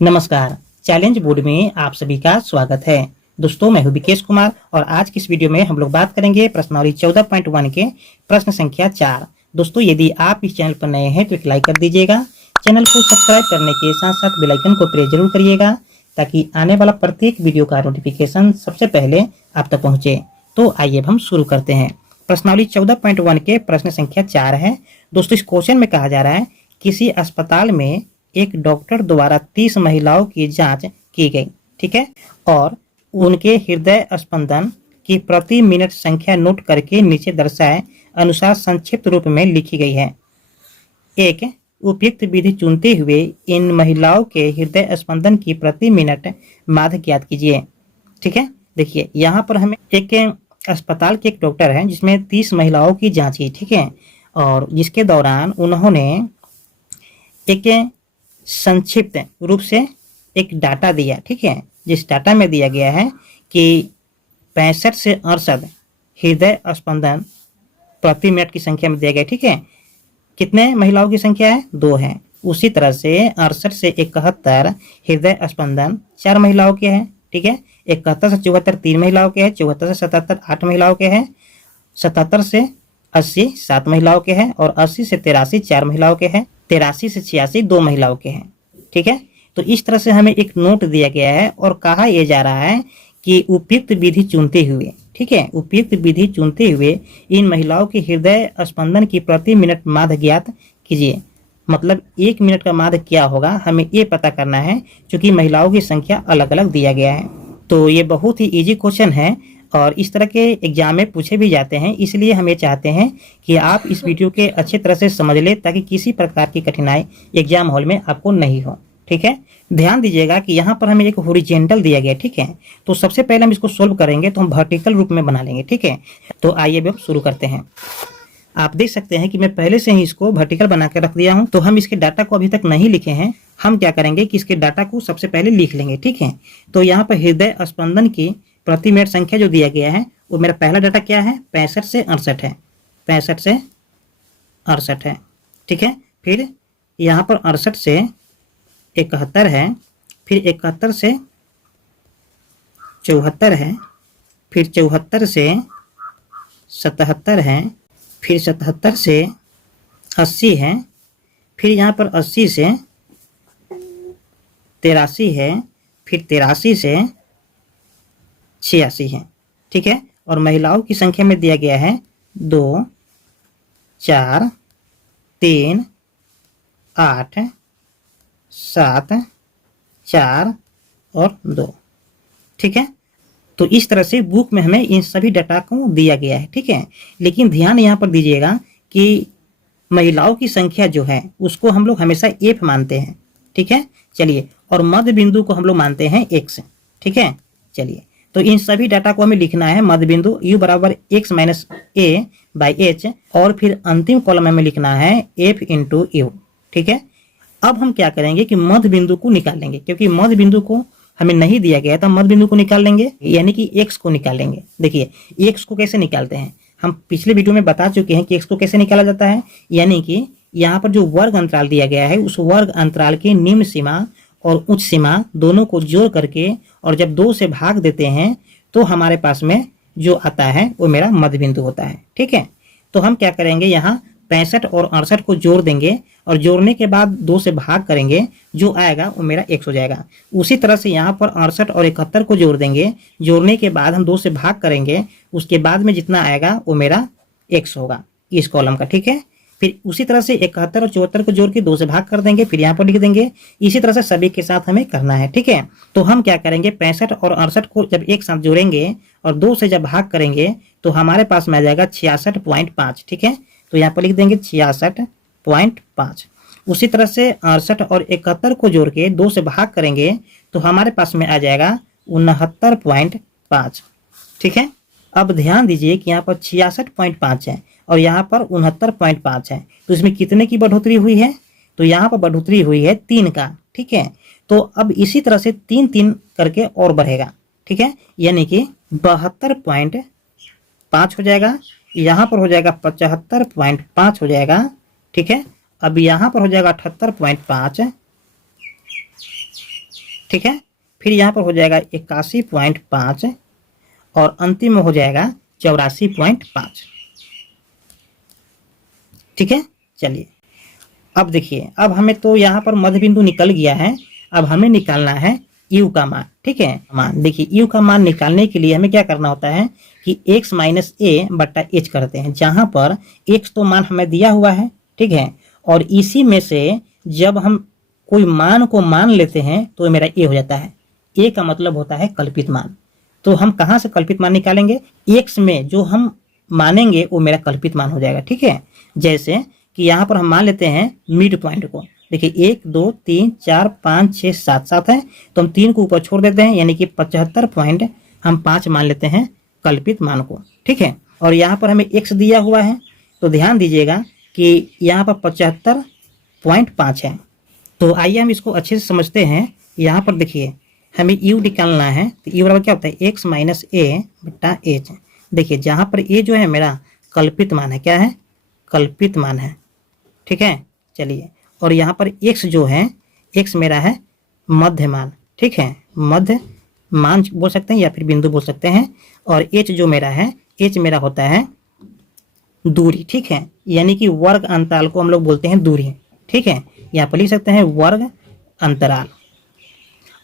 नमस्कार। Challenge board में आप सभी का स्वागत है। दोस्तों, मैं हूं विकेश कुमार और आज की इस वीडियो में हम लोग बात करेंगे प्रश्नावली 14.1 के प्रश्न संख्या 4। दोस्तों, यदि आप इस चैनल पर नए हैं तो एक लाइक कर दीजिएगा। चैनल को सब्सक्राइब करने के साथ साथ बेल आइकन को प्रेस जरूर करिएगा ताकि आने वाला प्रत्येक वीडियो का नोटिफिकेशन सबसे पहले आप तक पहुंचे। तो आइए हम शुरू करते हैं। प्रश्नावली 14.1 के प्रश्न संख्या 4 है। दोस्तों, इस क्वेश्चन में कहा जा रहा है किसी अस्पताल में एक डॉक्टर द्वारा 30 महिलाओं की जांच की गई, ठीक है, और उनके हृदय स्पंदन की प्रति मिनट संख्या नोट करके नीचे दर्शाए अनुसार संक्षिप्त रूप में लिखी गई है। एक उपयुक्त विधि चुनते हुए इन महिलाओं के हृदय स्पंदन की प्रति मिनट माध्य ज्ञात कीजिए। ठीक है, देखिए यहाँ पर हमें एक अस्पताल के एक डॉक्टर है जिसमें 30 महिलाओं की जांच की, ठीक है, और जिसके दौरान उन्होंने एक संक्षिप्त रूप से एक डाटा दिया, ठीक है, जिस डाटा में दिया गया है कि 65 से 68 हृदय स्पंदन प्रति मिनट की संख्या में दिया गया, ठीक है। कितने महिलाओं की संख्या है? 2 है। उसी तरह से 68 से 71 हृदय स्पंदन 4 महिलाओं के हैं, ठीक है। 71 से 74 3 महिलाओं के हैं, 74 से 77 8 महिलाओं के हैं, 77 से 80 7 महिलाओं के हैं और 80 से 83 4 महिलाओं के हैं, 83 से 86 2 महिलाओं के हैं, ठीक है। तो इस तरह से हमें एक नोट दिया गया है और कहा यह जा रहा है कि उपयुक्त विधि चुनते हुए, ठीक है, उपयुक्त विधि चुनते हुए इन महिलाओं के हृदय स्पंदन की प्रति मिनट माध्य ज्ञात कीजिए। मतलब 1 मिनट का माध्य क्या होगा हमें ये पता करना है, क्योंकि महिलाओं की संख्या अलग अलग दिया गया है। तो ये बहुत ही इजी क्वेश्चन है और इस तरह के एग्जाम में पूछे भी जाते हैं, इसलिए हम ये चाहते हैं कि आप इस वीडियो के अच्छे तरह से समझ ले ताकि किसी प्रकार की कठिनाई एग्जाम हॉल में आपको नहीं हो, ठीक है। ध्यान दीजिएगा कि यहाँ पर हमें एक हॉरिजॉन्टल दिया गया, ठीक है। तो सबसे पहले हम इसको सोल्व करेंगे तो हम वर्टिकल रूप में बना लेंगे, ठीक है। तो आइए अब शुरू करते हैं। आप देख सकते हैं कि मैं पहले से ही इसको वर्टिकल बना के रख दिया हूं। तो हम इसके डाटा को अभी तक नहीं लिखे हैं। हम क्या करेंगे कि इसके डाटा को सबसे पहले लिख लेंगे, ठीक है। तो यहाँ पर हृदय स्पंदन की प्रति मिनट संख्या जो दिया गया है वो मेरा पहला डाटा क्या है? 65 से 68 है, 65 से 68 है, ठीक है। फिर यहाँ पर 68 से 71 है, फिर 71 से 74 है, फिर 74 से 77 है, फिर 77 से 80 है, फिर यहाँ पर 80 से 83 है, फिर 83 से 86 है, ठीक है। और महिलाओं की संख्या में दिया गया है 2 4 3 8 7 4 और 2, ठीक है। तो इस तरह से बुक में हमें इन सभी डाटा को दिया गया है, ठीक है। लेकिन ध्यान यहाँ पर दीजिएगा कि महिलाओं की संख्या जो है उसको हम लोग हमेशा एफ मानते हैं, ठीक है। चलिए, और मध्य बिंदु को हम लोग मानते हैं एक्स, ठीक है। चलिए, तो इन सभी डाटा को हमें लिखना है मध्य बिंदु u बराबर x minus A by H, और फिर अंतिम कॉलम में लिखना है f इंटू यू, ठीक है। अब हम क्या करेंगे कि मध्य बिंदु को निकाल लेंगे, क्योंकि मध्य बिंदु को हमें नहीं दिया गया तो मध्य बिंदु को निकाल लेंगे, यानी कि x को निकालेंगे। देखिए x को कैसे निकालते हैं, हम पिछले वीडियो में बता चुके हैं कि x को कैसे निकाला जाता है। यानी कि यहाँ पर जो वर्ग अंतराल दिया गया है उस वर्ग अंतराल की निम्न सीमा और उच्च सीमा दोनों को जोड़ करके और जब 2 से भाग देते हैं तो हमारे पास में जो आता है वो मेरा मध्य बिंदु होता है, ठीक है। तो हम क्या करेंगे, यहाँ 65 और 68 को जोड़ देंगे और जोड़ने के बाद 2 से भाग करेंगे, जो आएगा वो मेरा x हो जाएगा। उसी तरह से यहाँ पर 68 और 71 को जोड़ देंगे, जोड़ने के बाद हम 2 से भाग करेंगे, उसके बाद में जितना आएगा वो मेरा x होगा इस कॉलम का, ठीक है। फिर उसी तरह से 71 और 74 को जोड़ के 2 से भाग कर देंगे, फिर यहाँ पर लिख देंगे। इसी तरह से सभी के साथ हमें करना है, ठीक है। तो हम क्या करेंगे, 65 और 68 को जब एक साथ जोड़ेंगे और 2 से जब भाग करेंगे तो हमारे पास में आ जाएगा 66.5, ठीक है। तो यहाँ पर लिख देंगे 66.5। उसी तरह से 68 और 71 को जोड़ के 2 से भाग करेंगे तो हमारे पास में आ जाएगा 69.5, ठीक है। अब ध्यान दीजिए कि यहाँ पर 66.5 है और यहाँ पर 69.5 है, तो इसमें कितने की बढ़ोतरी हुई है? तो यहाँ पर बढ़ोतरी हुई है 3 का, ठीक है। तो अब इसी तरह से 3 करके और बढ़ेगा, ठीक है, यानी कि 72.5 हो जाएगा। यहाँ पर हो जाएगा 75.5 हो जाएगा, ठीक है। अब यहाँ पर हो जाएगा 78.5, ठीक है। फिर यहाँ पर हो जाएगा 81.5 और अंतिम में हो जाएगा 84.5। ठीक है। चलिए अब देखिए, अब हमें तो यहाँ पर मध्य बिंदु निकल गया है, अब हमें निकालना है u का मान। ठीक है, मान देखिए u का मान निकालने के लिए हमें क्या करना होता है कि x माइनस ए बट्टा h करते हैं, जहां पर x तो मान हमें दिया हुआ है। ठीक है, और इसी में से जब हम कोई मान को मान लेते हैं तो मेरा a हो जाता है। a का मतलब होता है कल्पित मान। तो हम कहाँ से कल्पित मान निकालेंगे, x में जो हम मानेंगे वो मेरा कल्पित मान हो जाएगा। ठीक है, जैसे कि यहाँ पर हम मान लेते हैं मिड पॉइंट को। देखिए 1 2 3 4 5 6 7 7 है, तो हम 3 को ऊपर छोड़ देते हैं, यानी कि 75.5 मान लेते हैं कल्पित मान को। ठीक है, और यहाँ पर हमें x दिया हुआ है, तो ध्यान दीजिएगा कि यहाँ पर 75.5 है। तो आइए हम इसको अच्छे से समझते हैं। यहाँ पर देखिए हमें u निकालना है, तो u बराबर क्या होता है x माइनस ए बट्टा h। देखिए जहाँ पर a जो है मेरा कल्पित मान है, क्या है, कल्पित मान है। ठीक है, चलिए, और यहाँ पर x जो है, x मेरा है मध्य मान। ठीक है, मध्य मान बोल सकते हैं या फिर बिंदु बोल सकते हैं, और h जो मेरा है, h मेरा होता है दूरी। ठीक है, यानी कि वर्ग अंतराल को हम लोग बोलते हैं दूरी। ठीक है, यहाँ पर लिख सकते हैं वर्ग अंतराल।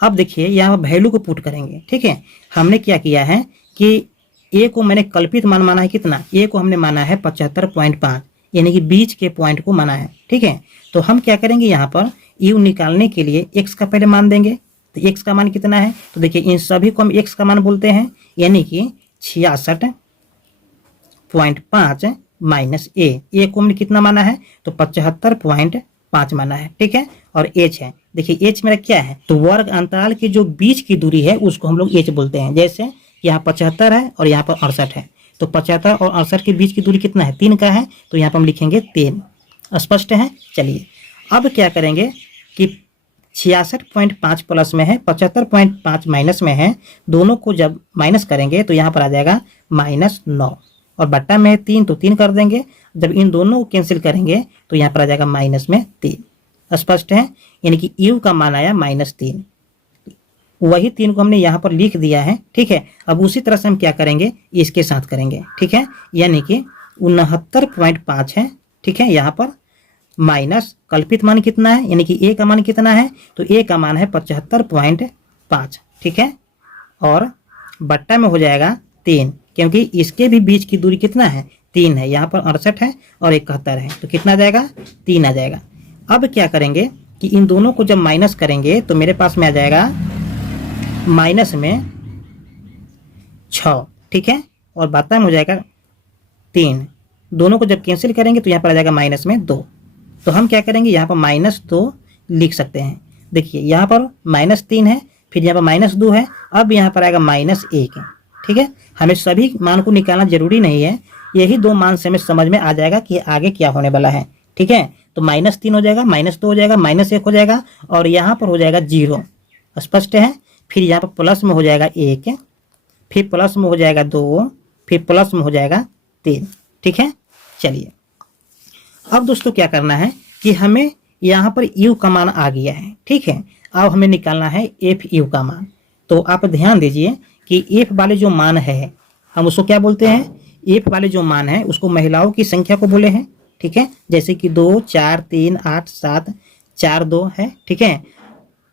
अब देखिए यहाँ पर वैल्यू को पुट करेंगे। ठीक है, हमने क्या किया है कि a को मैंने कल्पित मान माना है कितना, a को हमने माना है 75.5, यानी कि बीच के पॉइंट को माना है। ठीक है, तो हम क्या करेंगे, यहाँ पर u निकालने के लिए x का पहले मान देंगे। तो x का मान कितना है, तो देखिए इन सभी को हम x का मान बोलते हैं, यानी कि 66.5 माइनस a को हमने कितना माना है, तो 75.5 माना है। ठीक है, और h है, देखिए h मेरा क्या है, तो वर्ग अंतराल के जो बीच की दूरी है उसको हम लोग h बोलते हैं। जैसे यहाँ 75 है और यहाँ पर 68 है, तो 75 और 68 के बीच की दूरी कितना है, 3 का है, तो यहाँ पर हम लिखेंगे 3। स्पष्ट है। चलिए अब क्या करेंगे कि 66.5 प्लस में है, 75.5 माइनस में है, दोनों को जब माइनस करेंगे तो यहाँ पर आ जाएगा -9, और बट्टा में 3 तो 3 कर देंगे। जब इन दोनों को कैंसिल करेंगे तो यहाँ पर आ जाएगा -3। स्पष्ट है, यानी कि u का मान आया -3। वही 3 को हमने यहाँ पर लिख दिया है। ठीक है, अब उसी तरह से हम क्या करेंगे, इसके साथ करेंगे। ठीक है, यानी कि 69.5 है। ठीक है, यहाँ पर माइनस कल्पित मान कितना है, यानी कि a का मान कितना है, तो a का मान है 75.5। ठीक है, और बट्टा में हो जाएगा 3, क्योंकि इसके भी बीच की दूरी कितना है, 3 है। यहाँ पर 68 है और 71 है, तो कितना आ जाएगा, 3 आ जाएगा। अब क्या करेंगे कि इन दोनों को जब माइनस करेंगे तो मेरे पास में आ जाएगा माइनस में 6। ठीक है, और बट्टा में हो जाएगा 3। दोनों को जब कैंसिल करेंगे तो यहाँ पर आ जाएगा -2। तो हम क्या करेंगे, यहाँ पर -2 लिख सकते हैं। देखिए यहाँ पर -3 है, फिर यहाँ पर -2 है, अब यहाँ पर आएगा -1 है। ठीक है, हमें सभी मान को निकालना जरूरी नहीं है, यही 2 मान से हमें समझ में आ जाएगा कि आगे क्या होने वाला है। ठीक है, तो -3 हो जाएगा, -2 हो जाएगा, -1 हो जाएगा, और यहाँ पर हो जाएगा 0। स्पष्ट है। फिर यहाँ पर प्लस में हो जाएगा 1, फिर प्लस में हो जाएगा 2, फिर प्लस में हो जाएगा 3। ठीक है, चलिए अब दोस्तों क्या करना है कि हमें यहाँ पर u का मान आ गया है। ठीक है, अब हमें निकालना है fu का मान। तो आप ध्यान दीजिए कि f वाले जो मान है हम उसको क्या बोलते हैं, f वाले जो मान है उसको महिलाओं की संख्या को बोले हैं। ठीक है, जैसे कि 2 4 3 8 7 4 2 है। ठीक है,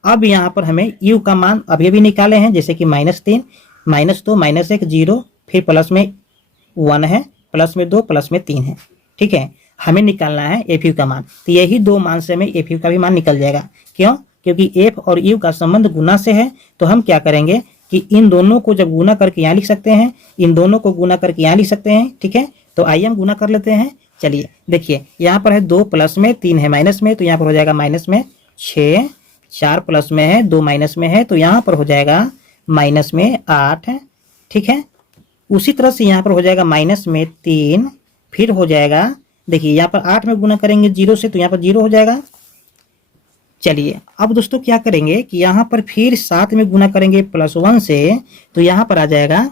अब यहाँ पर हमें u का मान अभी भी निकाले हैं, जैसे कि -3 -2 -1 0, फिर प्लस में 1 है, प्लस में 2, प्लस में 3 है। ठीक है, हमें निकालना है fu का मान। तो यही 2 मान से हमें fu का भी मान निकल जाएगा। क्यों, क्योंकि f और u का संबंध गुना से है। तो हम क्या करेंगे कि इन दोनों को जब गुना करके यहाँ लिख सकते हैं, इन दोनों को गुना करके यहाँ लिख सकते हैं। ठीक है, तो आइए हम गुना कर लेते हैं। चलिए देखिए यहाँ पर है 2 प्लस में, 3 है माइनस में, तो यहाँ पर हो जाएगा -6, 4 प्लस में है, 2 माइनस में है, तो यहाँ पर हो जाएगा -8। ठीक है, उसी तरह से यहाँ पर हो जाएगा -3, फिर हो जाएगा, देखिए यहाँ पर 8 में गुना करेंगे 0 से, तो यहाँ पर 0 हो जाएगा। चलिए अब दोस्तों क्या करेंगे कि यहाँ पर फिर 7 में गुना करेंगे +1 से, तो यहाँ पर आ जाएगा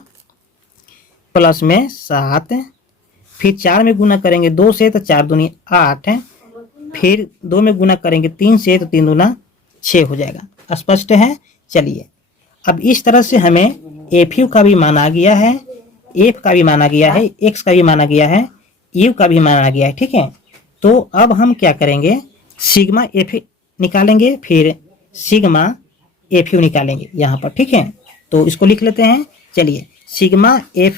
प्लस में 7, फिर 4 में गुना करेंगे 2 से, तो 4 दूनी 8, फिर 2 में गुना करेंगे 3 से, तो 3 दूना 6 हो जाएगा। स्पष्ट है। चलिए अब इस तरह से हमें एफ यू का भी मान आ गया है, एफ का भी माना गया है, एक्स का भी माना गया है, यू का भी माना गया है। ठीक है, तो अब हम क्या करेंगे, सिग्मा एफ निकालेंगे, फिर सिग्मा एफ यू निकालेंगे यहाँ पर। ठीक है, तो इसको लिख लेते हैं। चलिए सिग्मा एफ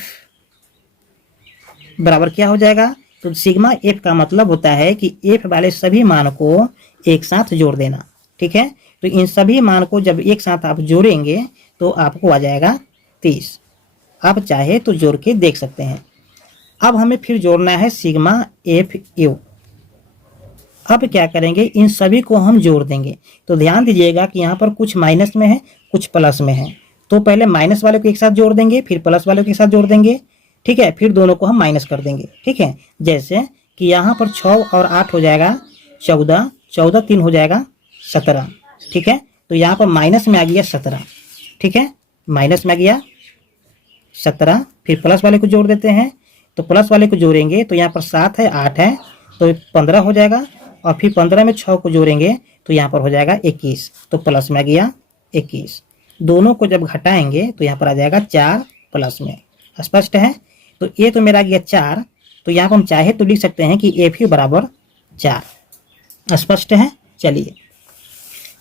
बराबर क्या हो जाएगा, तो सिग्मा एफ का मतलब होता है कि एफ वाले सभी मान को एक साथ जोड़ देना। ठीक है, तो इन सभी मान को जब एक साथ आप जोड़ेंगे तो आपको आ जाएगा 30। आप चाहे तो जोड़ के देख सकते हैं। अब हमें फिर जोड़ना है सिग्मा एफ यू। अब क्या करेंगे, इन सभी को हम जोड़ देंगे। तो ध्यान दीजिएगा कि यहाँ पर कुछ माइनस में है, कुछ प्लस में है। तो पहले माइनस वाले को एक साथ जोड़ देंगे, फिर प्लस वाले को एक साथ जोड़ देंगे। ठीक है, फिर दोनों को हम माइनस कर देंगे। ठीक है, जैसे कि यहाँ पर 6 और 8 हो जाएगा 14, 14 3 हो जाएगा 17। ठीक है, तो यहाँ पर माइनस में आ गया 17। ठीक है, माइनस में आ गया 17। फिर प्लस वाले को जोड़ देते हैं, तो प्लस वाले को जोड़ेंगे तो यहाँ पर 7 है, 8 है, तो 15 हो जाएगा। और फिर 15 में 6 को जोड़ेंगे तो यहाँ पर हो जाएगा 21, तो प्लस में आ गया 21। दोनों को जब घटाएंगे तो यहाँ पर आ जाएगा 4 प्लस में। स्पष्ट है, तो ये तो मेरा गया 4, तो यहाँ पर हम चाहे तो लिख सकते हैं कि एफ यू बराबर 4। स्पष्ट है। चलिए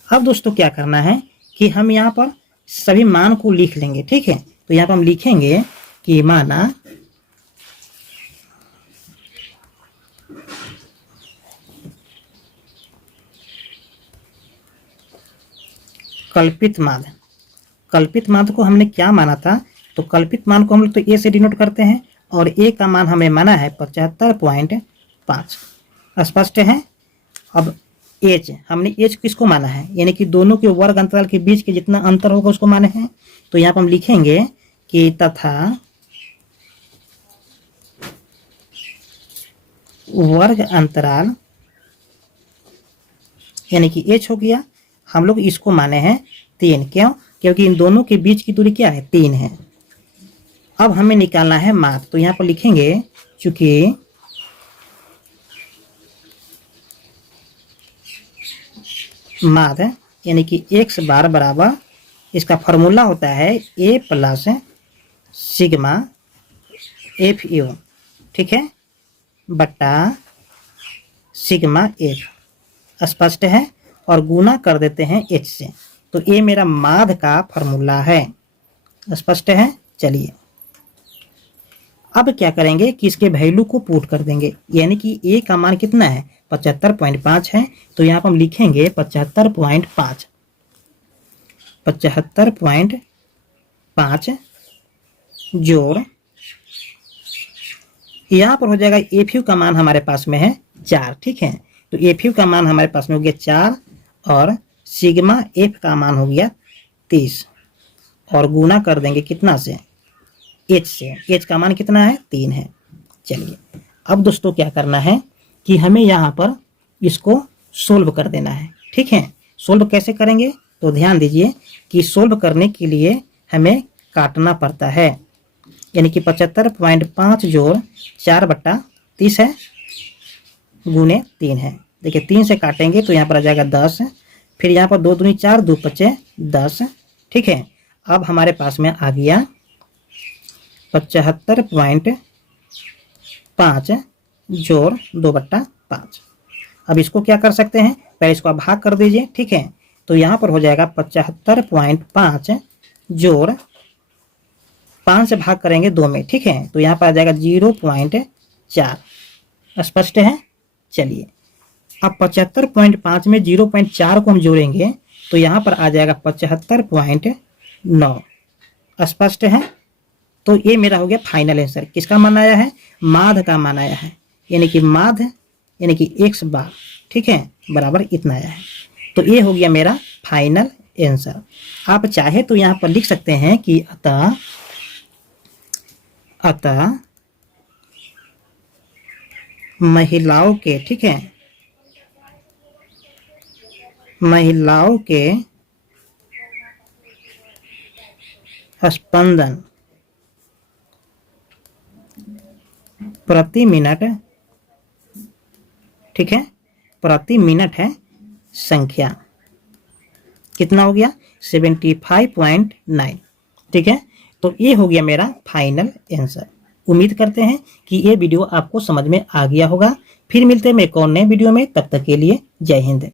अब दोस्तों क्या करना है कि हम यहाँ पर सभी मान को लिख लेंगे। ठीक है, तो यहाँ पर हम लिखेंगे कि माना कल्पित मान। कल्पित मान को हमने क्या माना था, तो कल्पित मान को हम लोग तो ए से डिनोट करते हैं, और ए का मान हमें माना है 75.5। स्पष्ट है। अब एच, हमने एच किसको माना है, यानी कि दोनों के वर्ग अंतराल के बीच के जितना अंतर होगा उसको माने हैं। तो यहाँ पर हम लिखेंगे कि तथा वर्ग अंतराल, यानी कि एच हो गया, हम लोग इसको माने हैं 3। क्यों, क्योंकि इन दोनों के बीच की दूरी क्या है, 3 है। अब हमें निकालना है माध्य, तो यहाँ पर लिखेंगे चूंकि माध्य यानी कि x बार बराबर, इसका फॉर्मूला होता है a plus sigma F you. ठीक है, बट्टा सिग्मा एफ। स्पष्ट है, और गुना कर देते हैं h से, तो ये मेरा माध्य का फॉर्मूला है। स्पष्ट है। चलिए अब क्या करेंगे कि इसके वैल्यू को पुट कर देंगे, यानी कि a का मान कितना है, 75.5 है। तो यहाँ पर हम लिखेंगे 75.5, 75.5 जोड़, यहाँ पर हो जाएगा एफ यू का मान हमारे पास में है 4। ठीक है, तो एफ यू का मान हमारे पास में हो गया 4, और सिग्मा एफ का मान हो गया 30, और गुना कर देंगे कितना से, एच से। एच का मान कितना है, 3 है। चलिए अब दोस्तों क्या करना है कि हमें यहाँ पर इसको सोल्व कर देना है। ठीक है, सोल्व कैसे करेंगे, तो ध्यान दीजिए कि सोल्व करने के लिए हमें काटना पड़ता है, यानी कि 75.5 जोड़ 4/30 है, गुने 3 है। देखिए 3 से काटेंगे तो यहाँ पर आ जाएगा 10, फिर यहाँ पर 2 दूनी 4, 2 पचे 10। ठीक है, अब हमारे पास में आ गया 75.5 जोड़ 2/5। अब इसको क्या कर सकते हैं, पहले इसको आप भाग कर दीजिए। ठीक है, तो यहाँ पर हो जाएगा 75.5 जोड़ 5 से भाग करेंगे 2 में। ठीक है, तो यहाँ पर आ जाएगा 0.4। स्पष्ट है। चलिए अब 75.5 में 0.4 को हम जोड़ेंगे तो यहाँ पर आ जाएगा 75.9। स्पष्ट है। तो ये मेरा हो गया फाइनल आंसर। किसका मान आया है, माध्य का मान आया है, यानी कि माध्य यानी कि x बार, ठीक है, बराबर इतना आया है। तो ये हो गया मेरा फाइनल आंसर। आप चाहे तो यहाँ पर लिख सकते हैं कि अतः महिलाओं के, ठीक है, महिलाओं के स्पंदन प्रति मिनट, ठीक है, प्रति मिनट है संख्या। कितना हो गया, 75.9। ठीक है, तो ये हो गया मेरा फाइनल आंसर। उम्मीद करते हैं कि ये वीडियो आपको समझ में आ गया होगा। फिर मिलते हैं मैं एक और नए वीडियो में, तब तक के लिए जय हिंद।